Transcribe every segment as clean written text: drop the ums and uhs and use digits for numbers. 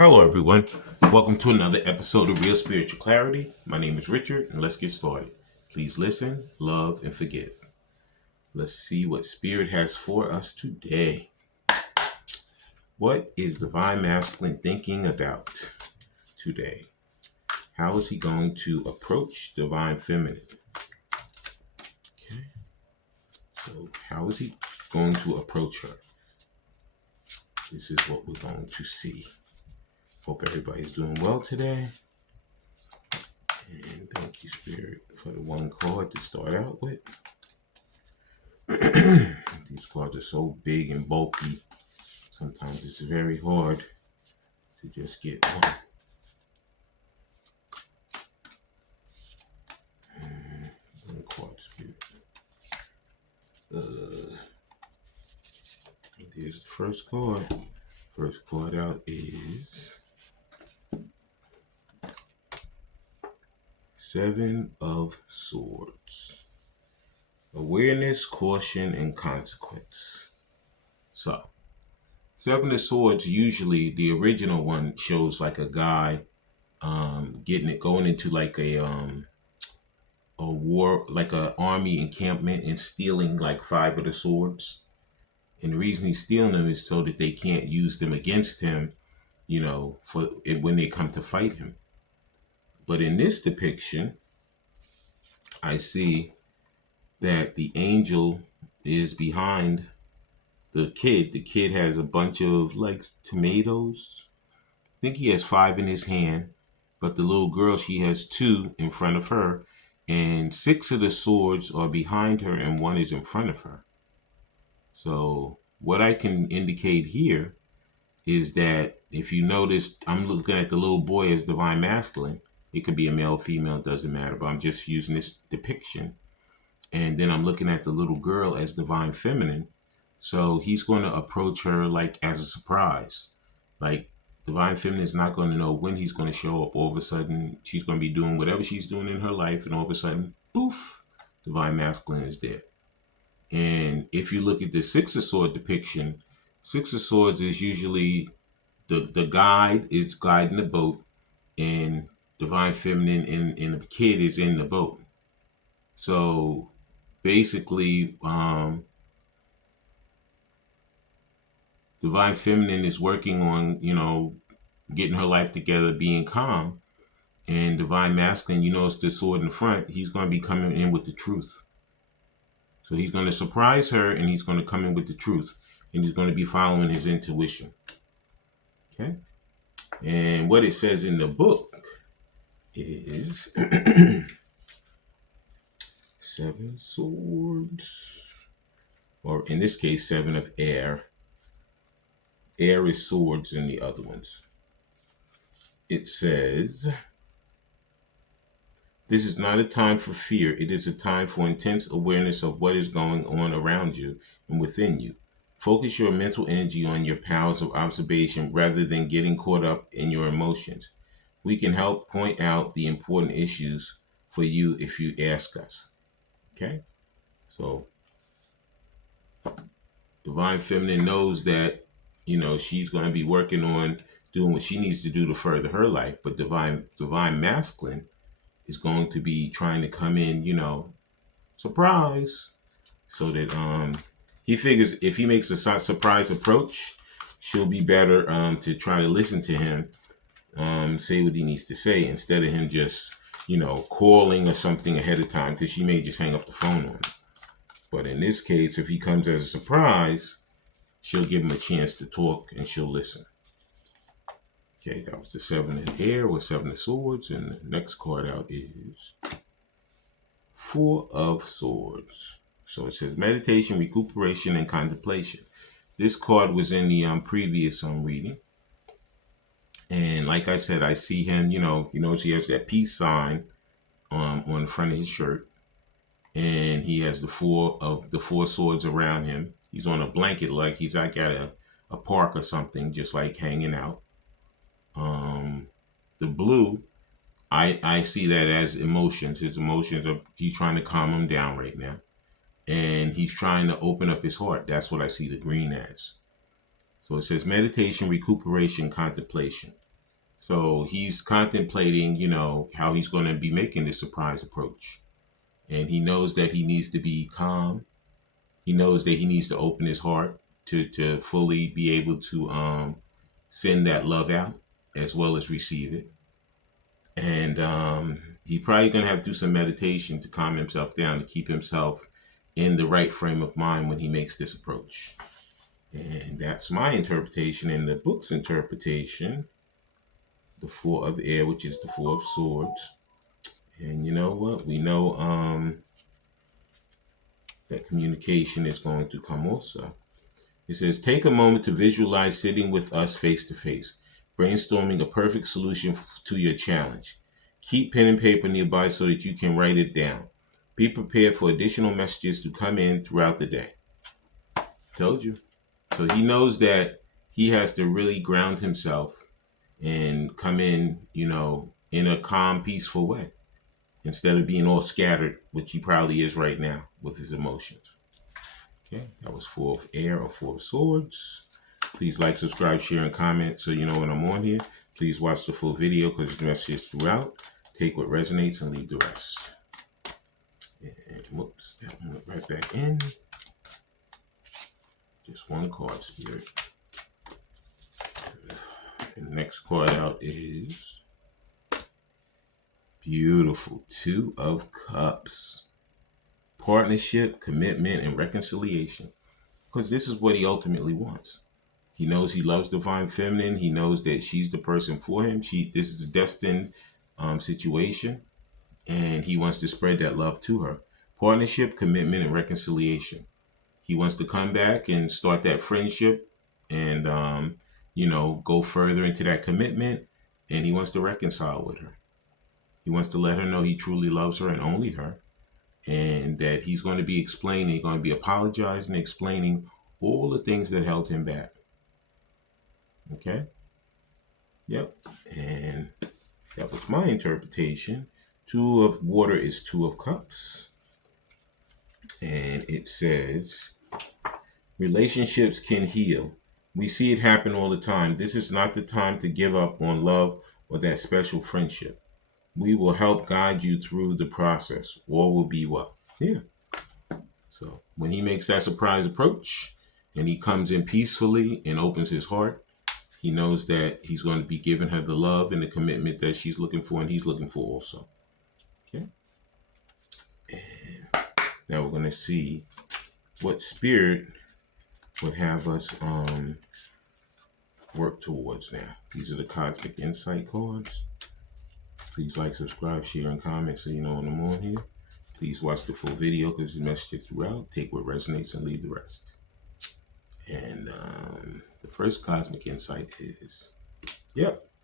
Hello, everyone. Welcome to another episode of Real Spiritual Clarity. My name is Richard, and let's get started. Please listen, love, and forgive. Let's see what Spirit has for us today. What is Divine Masculine thinking about today? How is he going to approach Divine Feminine? Okay. So, how is he going to approach her? This is what we're going to see. Hope everybody's doing well today. And thank you, Spirit, for the one card to start out with. These cards are so big and bulky. Sometimes it's very hard to just get one. One card, Spirit. There's the first card. First card out is Seven of Swords. Awareness, caution, and consequence. So, Seven of Swords, usually the original one shows like a guy going into like a war, like a army encampment, and stealing like five of the swords. And the reason he's stealing them is so that they can't use them against him, for it when they come to fight him. But in this depiction, I see that the angel is behind the kid. The kid has a bunch of like tomatoes. I think he has five in his hand, but the little girl, she has two in front of her, and six of the swords are behind her and one is in front of her. So what I can indicate here is that if you notice, I'm looking at the little boy as Divine Masculine. It could be a male, female, it doesn't matter, but I'm just using this depiction. And then I'm looking at the little girl as Divine Feminine. So he's going to approach her like as a surprise. Like Divine Feminine is not going to know when he's going to show up. All of a sudden, she's going to be doing whatever she's doing in her life. And all of a sudden, poof, Divine Masculine is there. And if you look at the Six of Swords depiction, Six of Swords is usually the guide is guiding the boat, and Divine Feminine and the kid is in the boat. So basically, Divine Feminine is working on, getting her life together, being calm. And Divine Masculine, it's the sword in the front. He's going to be coming in with the truth. So he's going to surprise her, and he's going to come in with the truth. And he's going to be following his intuition. Okay? And what it says in the book is Seven Swords. Or in this case, Seven of Air. Air is swords in the other ones. It says, this is not a time for fear. It is a time for intense awareness of what is going on around you and within you. Focus your mental energy on your powers of observation rather than getting caught up in your emotions. We can help point out the important issues for you if you ask us. Okay? So, Divine Feminine knows that, she's going to be working on doing what she needs to do to further her life. But Divine Masculine is going to be trying to come in, surprise, so that he figures if he makes a surprise approach, she'll be better to try to listen to him, say what he needs to say instead of him just, calling or something ahead of time, because she may just hang up the phone on him. But in this case, if he comes as a surprise, she'll give him a chance to talk and she'll listen. Okay, that was the Seven of Air with Seven of Swords. And the next card out is Four of Swords. So it says meditation, recuperation, and contemplation. This card was in the previous reading. And like I said, I see him, he has that peace sign on the front of his shirt. And he has the four swords around him. He's on a blanket, like he's like at a park or something, just like hanging out. The blue, I see that as emotions. His emotions he's trying to calm them down right now. And he's trying to open up his heart. That's what I see the green as. So it says meditation, recuperation, contemplation. So he's contemplating, how he's going to be making this surprise approach. And he knows that he needs to be calm. He knows that he needs to open his heart to fully be able to send that love out as well as receive it. And he probably going to have to do some meditation to calm himself down, to keep himself in the right frame of mind when he makes this approach. And that's my interpretation. In the book's interpretation, the Four of Air, which is the Four of Swords. And you know what? We know that communication is going to come also. It says, take a moment to visualize sitting with us face to face, brainstorming a perfect solution to your challenge. Keep pen and paper nearby so that you can write it down. Be prepared for additional messages to come in throughout the day. Told you. So he knows that he has to really ground himself and come in, in a calm, peaceful way, instead of being all scattered, which he probably is right now with his emotions. Okay, that was Four of Air or Four of Swords. Please like, subscribe, share, and comment so you know when I'm on here. Please watch the full video because the message is throughout. Take what resonates and leave the rest. And whoops, that went right back in. Just one card, Spirit. And the next card out is beautiful. Two of Cups. Partnership, commitment, and reconciliation. Because this is what he ultimately wants. He knows he loves Divine Feminine. He knows that she's the person for him. This is a destined situation. And he wants to spread that love to her. Partnership, commitment, and reconciliation. He wants to come back and start that friendship and, go further into that commitment. And he wants to reconcile with her. He wants to let her know he truly loves her and only her. And that he's going to be explaining, going to be apologizing, explaining all the things that held him back. Okay? Yep. And that was my interpretation. Two of Water is Two of Cups. And it says, relationships can heal. We see it happen all the time. This is not the time to give up on love or that special friendship. We will help guide you through the process. All will be well. Yeah. So when he makes that surprise approach and he comes in peacefully and opens his heart, he knows that he's going to be giving her the love and the commitment that she's looking for and he's looking for also. Okay. And now we're going to see what Spirit would have us work towards now. These are the Cosmic Insight cards. Please like, subscribe, share, and comment so you know when I'm on here. Please watch the full video because the message is throughout. Take what resonates and leave the rest. And the first Cosmic Insight is,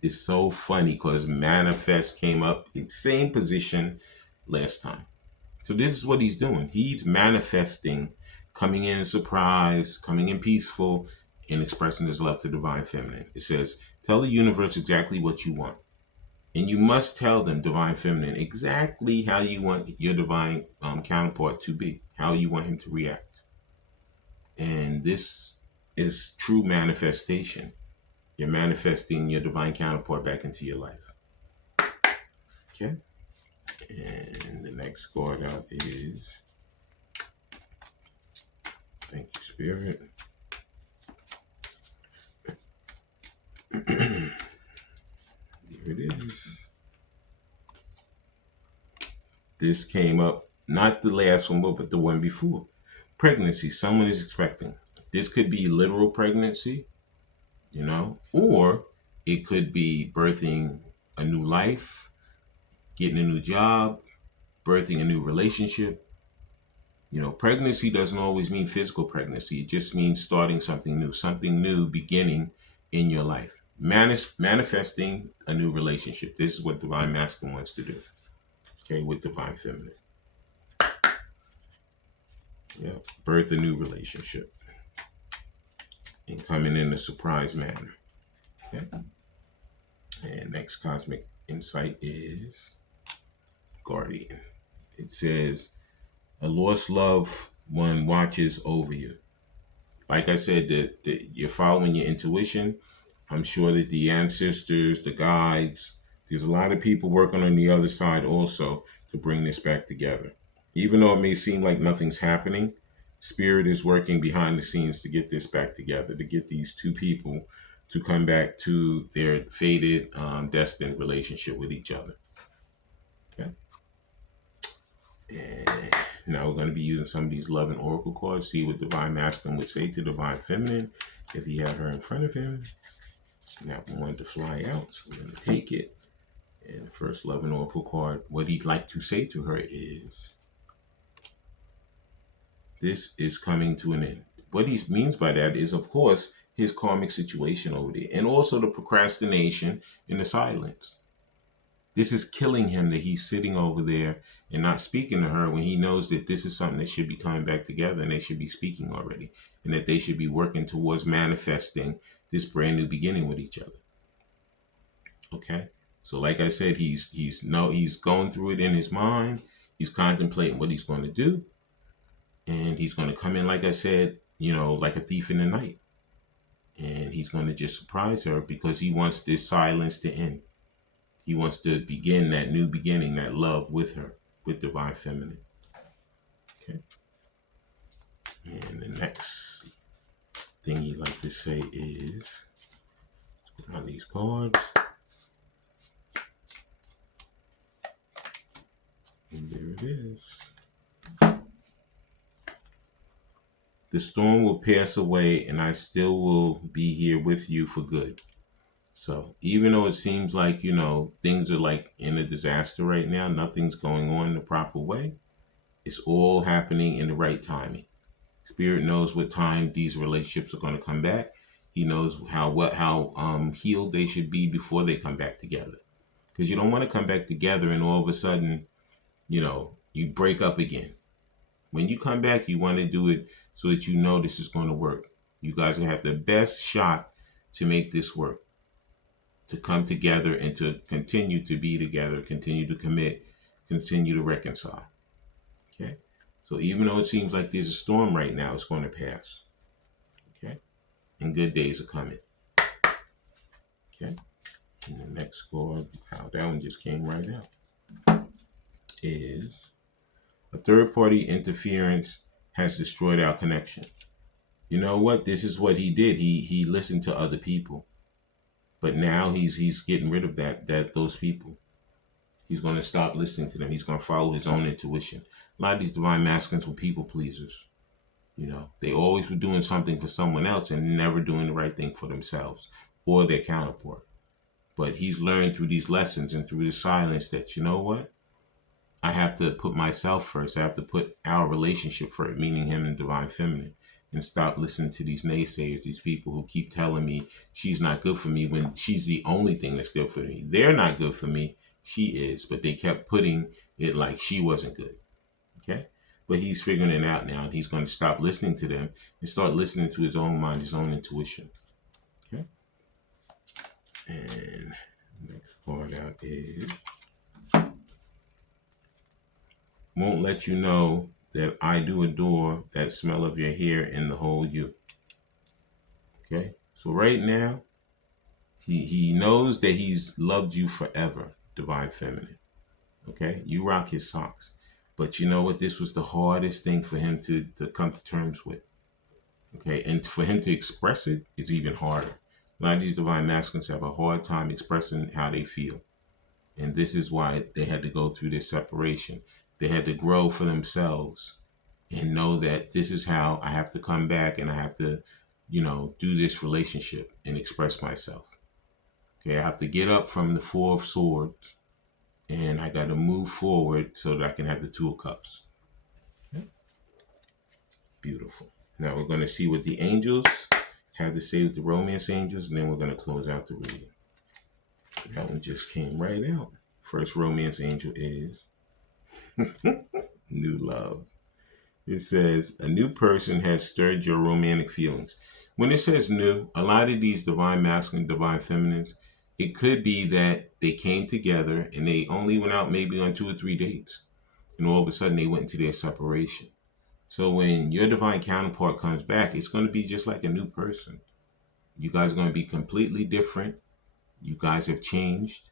it's so funny because Manifest came up in the same position last time. So this is what he's doing. He's manifesting, coming in surprise, coming in peaceful, and expressing his love to Divine Feminine. It says, tell the universe exactly what you want. And you must tell them, Divine Feminine, exactly how you want your divine counterpart to be, how you want him to react. And this is true manifestation. You're manifesting your divine counterpart back into your life. Okay? And the next card out is, thank you, Spirit. Here it is. This came up, not the last one, but the one before. Pregnancy, someone is expecting. This could be literal pregnancy, or it could be birthing a new life, getting a new job, birthing a new relationship. Pregnancy doesn't always mean physical pregnancy. It just means starting something new beginning in your life. Manifesting a new relationship. This is what Divine Masculine wants to do. Okay, with Divine Feminine. Yeah, birth a new relationship. And coming in a surprise manner. Okay. And next Cosmic Insight is Guardian. It says, a lost loved one watches over you. Like I said, that you're following your intuition. I'm sure that the ancestors, the guides, there's a lot of people working on the other side also to bring this back together. Even though it may seem like nothing's happening, Spirit is working behind the scenes to get this back together, to get these two people to come back to their fated, destined relationship with each other. Okay. And now we're going to be using some of these love and oracle cards, see what Divine Masculine would say to Divine Feminine if he had her in front of him. That one wanted to fly out, so we're going to take it. And the first love and oracle card, what he'd like to say to her is, this is coming to an end. What he means by that is, of course, his karmic situation over there, and also the procrastination and the silence. This is killing him, that he's sitting over there and not speaking to her when he knows that this is something that should be coming back together and they should be speaking already, and that they should be working towards manifesting this brand new beginning with each other. Okay, so like I said, he's going through it in his mind. He's contemplating what he's going to do, and he's going to come in, like I said, like a thief in the night, and he's going to just surprise her because he wants this silence to end. He wants to begin that new beginning, that love with her, with Divine Feminine. Okay. And the next thing he'd like to say is, let's put on these cards. And there it is. The storm will pass away, and I still will be here with you for good. So even though it seems like, things are like in a disaster right now, nothing's going on the proper way, it's all happening in the right timing. Spirit knows what time these relationships are going to come back. He knows how healed they should be before they come back together. Because you don't want to come back together and all of a sudden, you break up again. When you come back, you want to do it so that this is going to work. You guys have the best shot to make this work, to come together and to continue to be together, continue to commit, continue to reconcile. Okay? So even though it seems like there's a storm right now, it's going to pass. Okay? And good days are coming. Okay? And the next card, wow, that one just came right out, is a third-party interference has destroyed our connection. You know what? This is what he did. He listened to other people. But now he's getting rid of those people. He's going to stop listening to them. He's going to follow his own intuition. A lot of these Divine Masculines were people pleasers. They always were doing something for someone else and never doing the right thing for themselves or their counterpart. But he's learned through these lessons and through the silence that, I have to put myself first. I have to put our relationship first, meaning him and Divine Feminine, and stop listening to these naysayers, these people who keep telling me she's not good for me when she's the only thing that's good for me. They're not good for me. She is, but they kept putting it like she wasn't good. Okay? But he's figuring it out now, and he's going to stop listening to them and start listening to his own mind, his own intuition. Okay? And next part out is, won't let you know that I do adore that smell of your hair and the whole you. Okay? So right now, he knows that he's loved you forever, Divine Feminine. Okay? You rock his socks. But you know what? This was the hardest thing for him to come to terms with. Okay? And for him to express it is even harder. A lot of these Divine Masculines have a hard time expressing how they feel. And this is why they had to go through this separation. They had to grow for themselves and know that this is how I have to come back, and I have to, do this relationship and express myself. Okay, I have to get up from the Four of Swords, and I got to move forward so that I can have the Two of Cups. Okay. Beautiful. Now we're going to see what the angels have to say with the romance angels, and then we're going to close out the reading. That one just came right out. First romance angel is new love. It says, a new person has stirred your romantic feelings. When it says new, a lot of these Divine Masculine, Divine Feminines, it could be that they came together and they only went out maybe on 2 or 3 dates. And all of a sudden they went into their separation. So when your divine counterpart comes back, it's going to be just like a new person. You guys are going to be completely different. You guys have changed.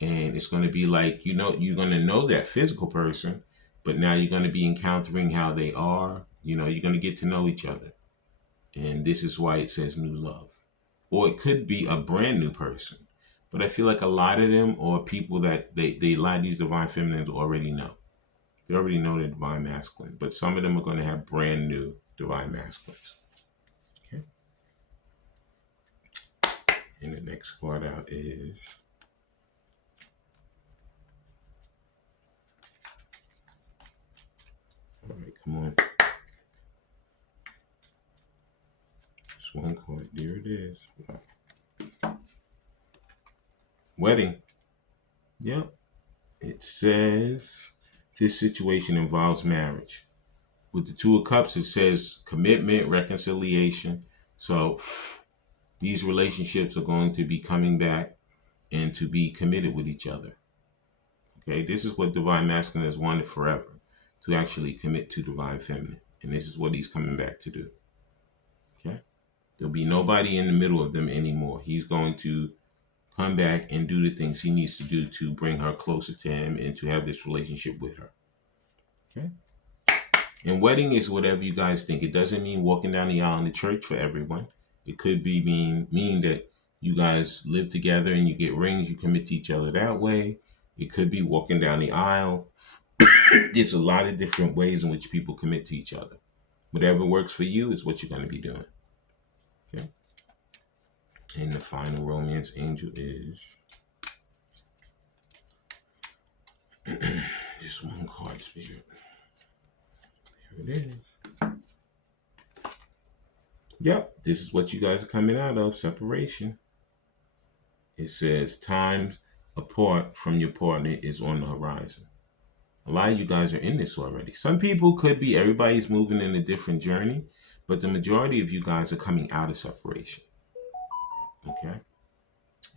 And it's going to be like, you're going to know that physical person, but now you're going to be encountering how they are. You're going to get to know each other. And this is why it says new love. Or it could be a brand new person. But I feel like a lot of them are people that they a lot of these divine feminines already know. They already know the divine masculine. But some of them are going to have brand new divine masculines. Okay. And the next card out is all right, come on. Just one card. There it is. Wow. Wedding. Yep. It says this situation involves marriage. With the Two of Cups, it says commitment, reconciliation. So these relationships are going to be coming back and to be committed with each other. Okay, this is what Divine Masculine has wanted forever, to actually commit to Divine Feminine. And this is what he's coming back to do. Okay, there'll be nobody in the middle of them anymore. He's going to come back and do the things he needs to do to bring her closer to him and to have this relationship with her. Okay. And wedding is whatever you guys think. It doesn't mean walking down the aisle in the church for everyone. It could be mean that you guys live together and you get rings, you commit to each other that way. It could be walking down the aisle. It's a lot of different ways in which people commit to each other. Whatever works for you is what you're going to be doing. Okay. And the final romance angel is just one card, Spirit. There it is. Yep, this is what you guys are coming out of, separation. It says time apart from your partner is on the horizon. A lot of you guys are in this already. Some people could be, everybody's moving in a different journey, but the majority of you guys are coming out of separation. Okay?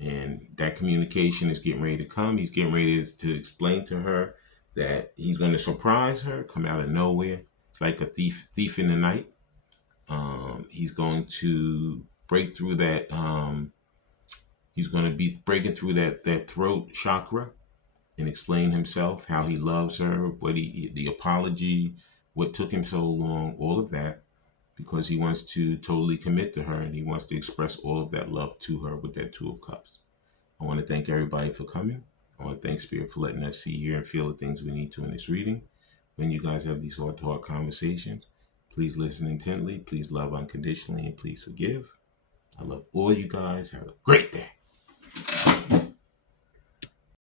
And that communication is getting ready to come. He's getting ready to explain to her that he's going to surprise her, come out of nowhere. It's like a thief in the night. He's going to break through that. He's going to be breaking through that throat chakra and explain himself, how he loves her, the apology, what took him so long, all of that, because he wants to totally commit to her and he wants to express all of that love to her with that Two of Cups. I want to thank everybody for coming. I want to thank Spirit for letting us see, hear, and feel the things we need to in this reading. When you guys have these heart-to-heart conversations, please listen intently, please love unconditionally, and please forgive. I love all you guys. Have a great day.